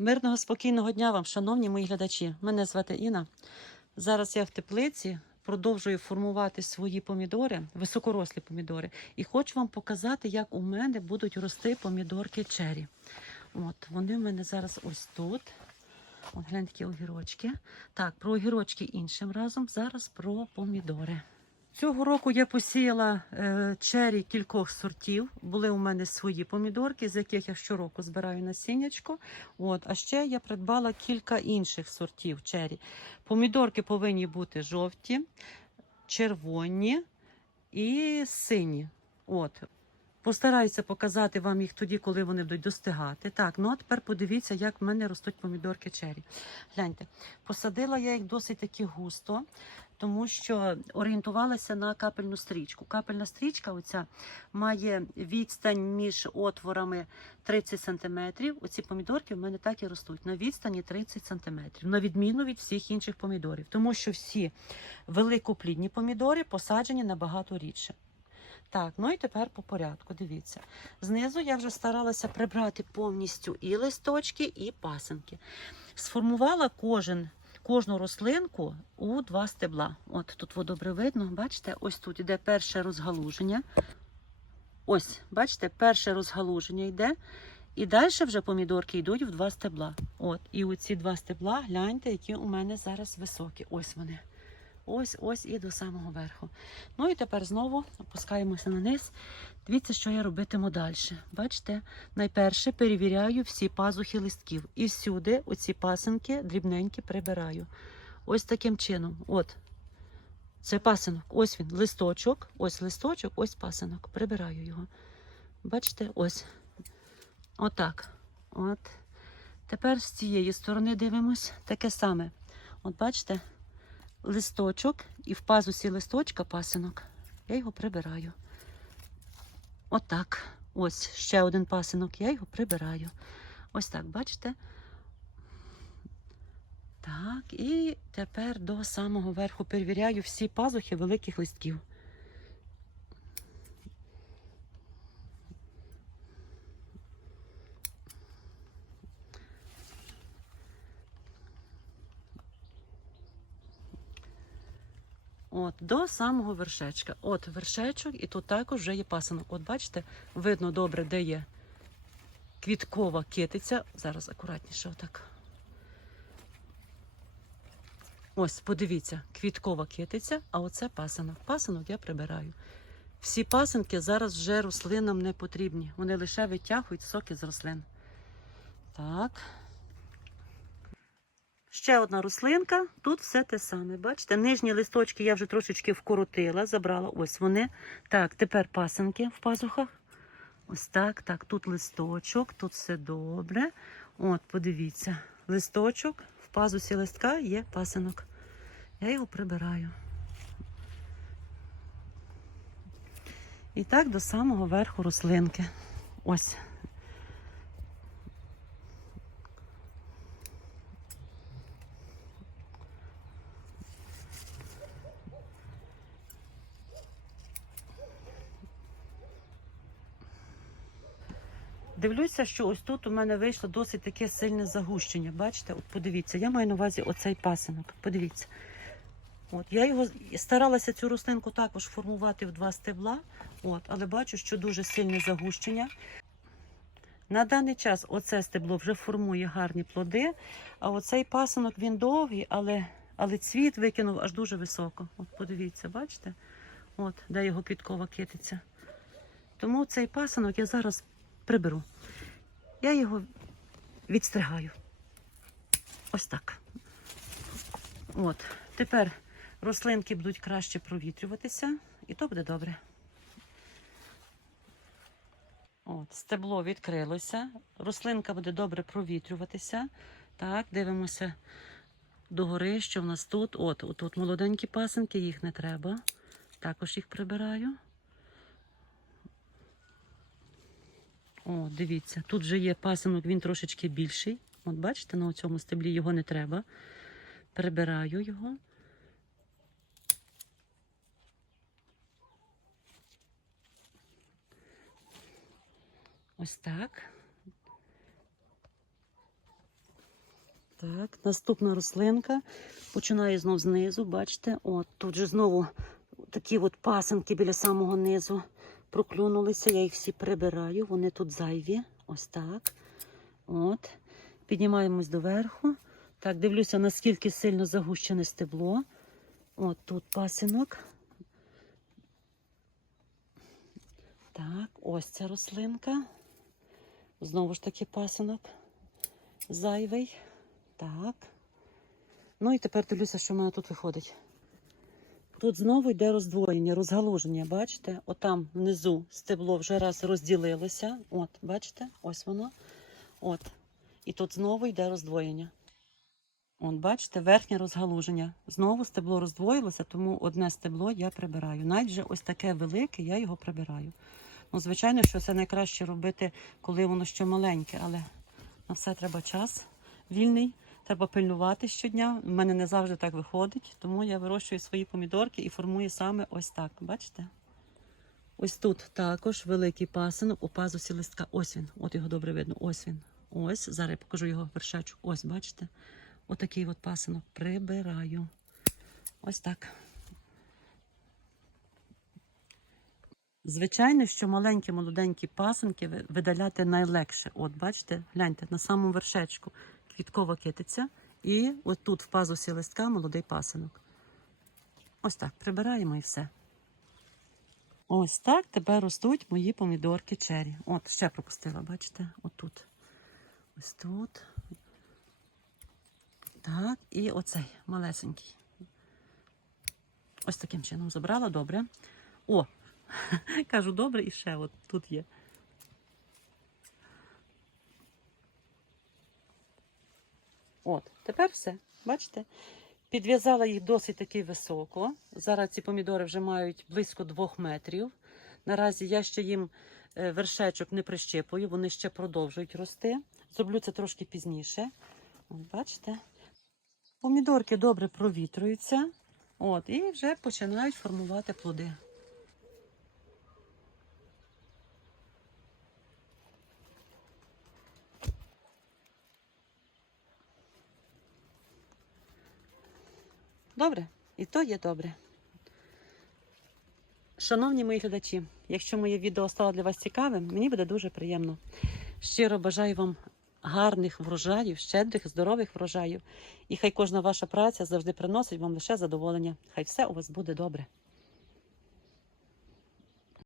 Мирного спокійного дня вам, шановні мої глядачі. Мене звати Інна. Зараз я в теплиці продовжую формувати свої помідори, високорослі помідори, і хочу вам показати, як у мене будуть рости помідорки чері. От вони в мене зараз ось тут. От гляньте такі огірочки. Так, про огірочки іншим разом. Зараз про помідори. Цього року я посіяла е, чері кількох сортів. Були у мене свої помідорки, з яких я щороку збираю насіннячко. От, а ще я придбала кілька інших сортів чері. Помідорки повинні бути жовті, червоні і сині. От. Постараюся показати вам їх тоді, коли вони будуть достигати. Так, ну а тепер подивіться, як в мене ростуть помідорки чері. Гляньте, посадила я їх досить таки густо, тому що орієнтувалася на капельну стрічку. Капельна стрічка оця має відстань між отворами 30 см. Оці помідорки в мене так і ростуть на відстані 30 см, на відміну від всіх інших помідорів, тому що всі великоплідні помідори посаджені набагато рідше. Так, ну і тепер по порядку. Дивіться. Знизу я вже старалася прибрати повністю і листочки, і пасинки. Сформувала кожен, кожну рослинку у два стебла. От тут во добре видно, бачите, ось тут йде перше розгалуження. Ось, бачите, перше розгалуження йде. І далі вже помідорки йдуть в два стебла. От, і оці два стебла, гляньте, які у мене зараз високі. Ось вони. Ось, ось і до самого верху. Ну і тепер знову опускаємося на низ. Дивіться, що я робитиму далі. Бачите, найперше перевіряю всі пазухи листків. І всюди оці пасинки дрібненькі прибираю. Ось таким чином. От. Це пасинок. Ось він, листочок, ось листочок, ось пасинок. Прибираю його. Бачите, ось. Отак. От. Тепер з цієї сторони дивимось таке саме. От бачите? Листочок і в пазусі листочка пасинок. Я його прибираю. Отак. Ось ще один пасинок, я його прибираю. Ось так, бачите? Так, і тепер до самого верху перевіряю всі пазухи великих листків. От, до самого вершечка. От вершечок, і тут також вже є пасинок. От бачите, видно добре, де є квіткова китиця. Зараз акуратніше отак. Ось, подивіться, квіткова китиця, а оце пасинок. Пасинок я прибираю. Всі пасинки зараз вже рослинам не потрібні. Вони лише витягують соки з рослин. Так. Ще одна рослинка, тут все те саме. Бачите, нижні листочки я вже трошечки вкоротила, забрала. Ось вони. Так, тепер пасинки в пазухах. Ось так, так, тут листочок, тут все добре. От, подивіться, листочок, в пазусі листка є пасинок. Я його прибираю. І так до самого верху рослинки. Ось. Дивлюся, що ось тут у мене вийшло досить таке сильне загущення. Бачите, от подивіться, я маю на увазі оцей пасинок. Подивіться. От, Я його старалася цю рослинку також формувати в два стебла, от, але бачу, що дуже сильне загущення. На даний час оце стебло вже формує гарні плоди, а оцей пасинок він довгий, але, але цвіт викинув аж дуже високо. От подивіться, бачите? От, де його квіткова китиця. Тому цей пасинок я зараз приберу. Я його відстригаю. Ось так. От. Тепер рослинки будуть краще провітрюватися, і то буде добре. От, стебло відкрилося, рослинка буде добре провітрюватися. Так, дивимося догори, що в нас тут. От, от, тут молоденькі пасинки, їх не треба. Також їх прибираю. О, дивіться, тут вже є пасинок, він трошечки більший. От бачите, на цьому стеблі його не треба. Прибираю його. Ось так. Так, наступна рослинка. Починаю знов знизу, бачите? От тут же знову такі от пасинки біля самого низу проклюнулися. Я їх всі прибираю. Вони тут зайві. Ось так. От. Піднімаємось доверху. Так, дивлюся, наскільки сильно загущене стебло. От тут пасинок. Так, ось ця рослинка. Знову ж таки пасинок. Зайвий. Так. Ну і тепер дивлюся, що в мене тут виходить. Тут знову йде роздвоєння, розгалуження. Бачите? Отам внизу стебло вже раз розділилося. От, бачите? Ось воно. От. І тут знову йде роздвоєння. От, бачите, верхнє розгалуження. Знову стебло роздвоїлося, тому одне стебло я прибираю. Навіть вже ось таке велике, я його прибираю. Ну, звичайно, що це найкраще робити, коли воно ще маленьке, але на все треба час вільний. Треба пильнувати щодня. У мене не завжди так виходить, тому я вирощую свої помідорки і формую саме ось так. Бачите? Ось тут також великий пасинок у пазусі листка. Ось він, от його добре видно. Ось він. Ось. Зараз я покажу його вершечок. Ось, бачите? Отакий от пасинок прибираю. Ось так. Звичайно, що маленькі молоденькі пасинки видаляти найлегше. От, бачите, гляньте, на самому вершечку квіткова китиця, і от тут в пазусі листка молодий пасинок. Ось так прибираємо і все. Ось так тепер ростуть мої помідорки чері. От, ще пропустила, бачите? Отут. Ось тут. Так, і оцей малесенький. Ось таким чином забрала, добре. О, кажу, добре, і ще от тут є. От, тепер все. Бачите? Підв'язала їх досить таки високо. Зараз ці помідори вже мають близько двох метрів. Наразі я ще їм е, вершечок не прищепую, вони ще продовжують рости. Зроблю це трошки пізніше. От, бачите? Помідорки добре провітруються. От, і вже починають формувати плоди. Добре, і то є добре. Шановні мої глядачі, якщо моє відео стало для вас цікавим, мені буде дуже приємно. Щиро бажаю вам гарних врожаїв, щедрих, здорових врожаїв. І хай кожна ваша праця завжди приносить вам лише задоволення. Хай все у вас буде добре.